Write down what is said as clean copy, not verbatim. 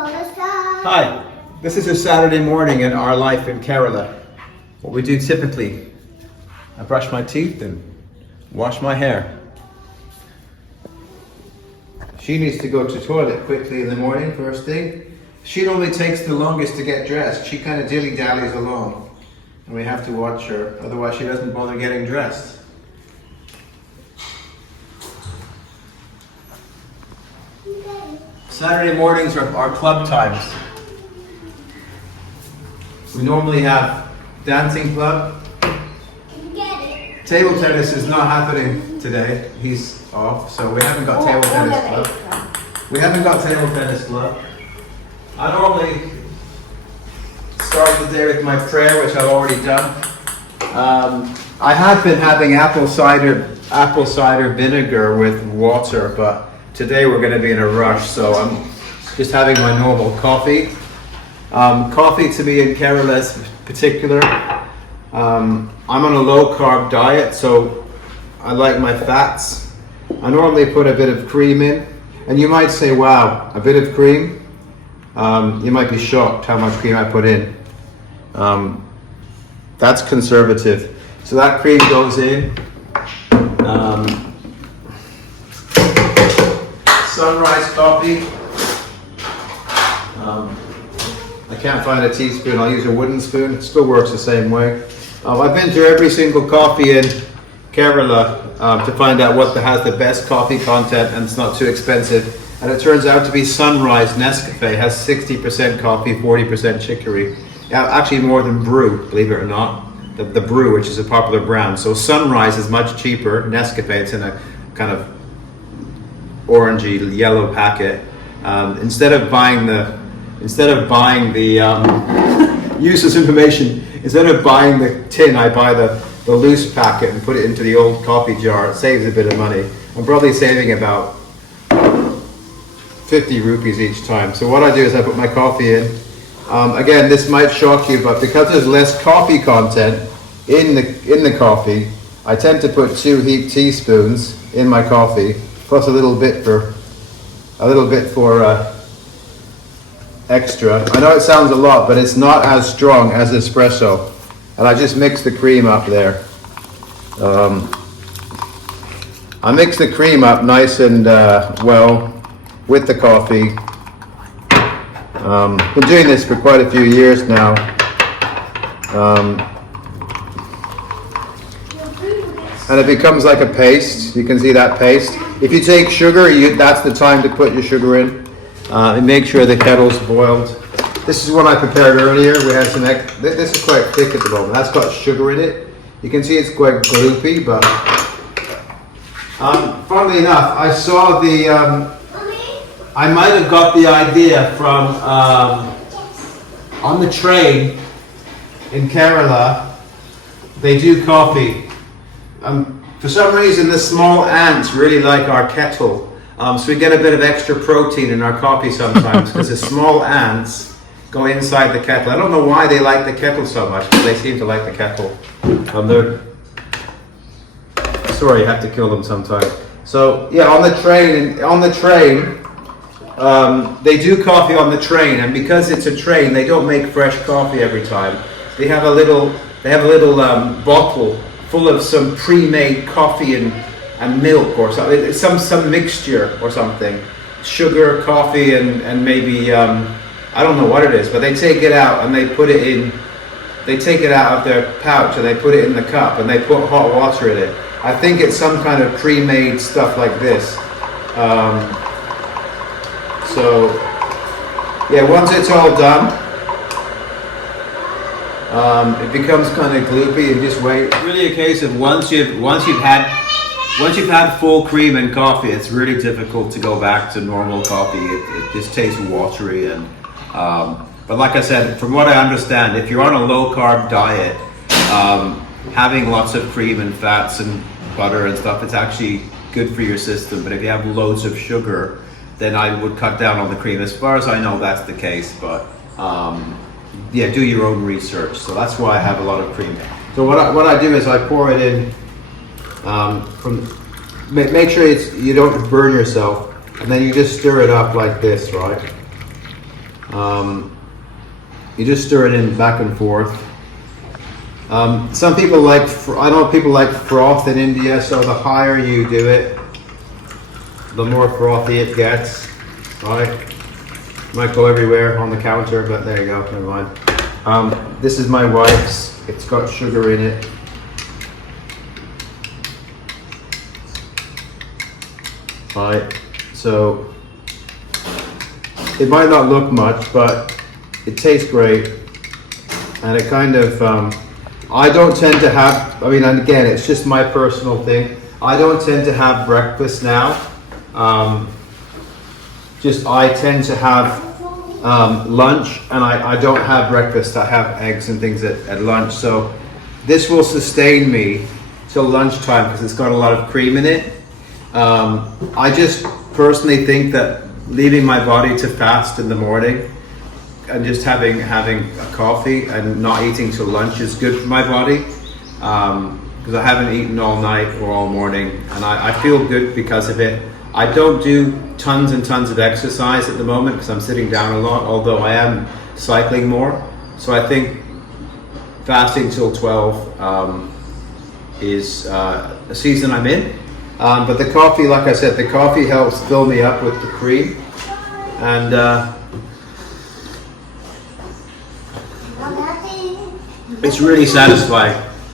Hi, this is a Saturday morning in our life in Kerala. What we do typically, I brush my teeth and wash my hair. She needs to go to the toilet quickly in the morning, first thing. She normally takes the longest to get dressed. She kind of dilly-dallies along. And we have to watch her, otherwise she doesn't bother getting dressed. Saturday mornings are our club times. We normally have dancing club. Table tennis is not happening today. He's off, so we haven't got table tennis club. We haven't got table tennis club. I normally start the day with my prayer, which I've already done. I have been having apple cider vinegar with water, but today we're going to be in a rush, so I'm just having my normal coffee. Coffee to me in Kerala is particular. I'm on a low-carb diet, so I like my fats. I normally put a bit of cream in, and you might say, wow, a bit of cream? You might be shocked how much cream I put in. That's conservative. So that cream goes in. Sunrise coffee. I can't find a teaspoon. I'll use a wooden spoon. It still works the same way. I've been through every single coffee in Kerala to find out what has the best coffee content and it's not too expensive. And it turns out to be Sunrise Nescafe. Has 60% coffee, 40% chicory. Actually more than Brew, believe it or not. The Brew, which is a popular brand. So Sunrise is much cheaper. Nescafe, it's in a kind of orangey yellow packet. Instead of buying the useless information, instead of buying the tin, I buy the loose packet and put it into the old coffee jar. It saves a bit of money. I'm probably saving about 50 rupees each time. So what I do is I put my coffee in. Again, this might shock you, but because there's less coffee content in the coffee, I tend to put 2 heaped teaspoons in my coffee, plus a little bit for extra. I know it sounds a lot, but it's not as strong as espresso. And I just mix the cream up there. I mix the cream up nice and well with the coffee. Been doing this for quite a few years now. And it becomes like a paste. You can see that paste. If you take sugar, that's the time to put your sugar in. And make sure the kettle's boiled. This is what I prepared earlier. We had some. This is quite thick at the moment. That's got sugar in it. You can see it's quite gloopy, but funnily enough, I saw the. I might have got the idea from on the train in Kerala. They do coffee. For some reason, the small ants really like our kettle. So we get a bit of extra protein in our coffee sometimes because the small ants go inside the kettle. I don't know why they like the kettle so much, but they seem to like the kettle. Sorry, you have to kill them sometimes. So yeah, on the train, they do coffee on the train, and because it's a train, they don't make fresh coffee every time. They have a little bottle full of some pre-made coffee and milk or something. It's some mixture or something. Sugar, coffee, and maybe I don't know what it is, but they take it out and they put it in. They take it out of their pouch and they put it in the cup and they put hot water in it. I think it's some kind of pre-made stuff like this. So yeah, once it's all done, it becomes kind of gloopy and just wait. It's really a case of once you've had full cream in coffee, it's really difficult to go back to normal coffee. It just tastes watery and. But like I said, from what I understand, if you're on a low-carb diet, having lots of cream and fats and butter and stuff, it's actually good for your system. But if you have loads of sugar, then I would cut down on the cream. As far as I know, that's the case. But yeah, do your own research. So that's why I have a lot of cream. So what I do is I pour it in. Make sure you don't burn yourself, and then you just stir it up like this, right? You just stir it in back and forth. Some people like, I know people like froth in India, so the higher you do it, the more frothy it gets. Right? Might go everywhere on the counter, but there you go, never mind. This is my wife's, it's got sugar in it. Right, so it might not look much, but it tastes great, and it kind of, I don't tend to have, I mean, and again, it's just my personal thing. I don't tend to have breakfast now. I tend to have lunch, and I don't have breakfast. I have eggs and things at lunch. So this will sustain me till lunchtime because it's got a lot of cream in it. I just personally think that leaving my body to fast in the morning and just having a coffee and not eating till lunch is good for my body, because I haven't eaten all night or all morning, and I feel good because of it. I don't do tons and tons of exercise at the moment because I'm sitting down a lot, although I am cycling more. So I think fasting till 12 is a season I'm in. But the coffee, like I said, the coffee helps fill me up with the cream, and it's really satisfying.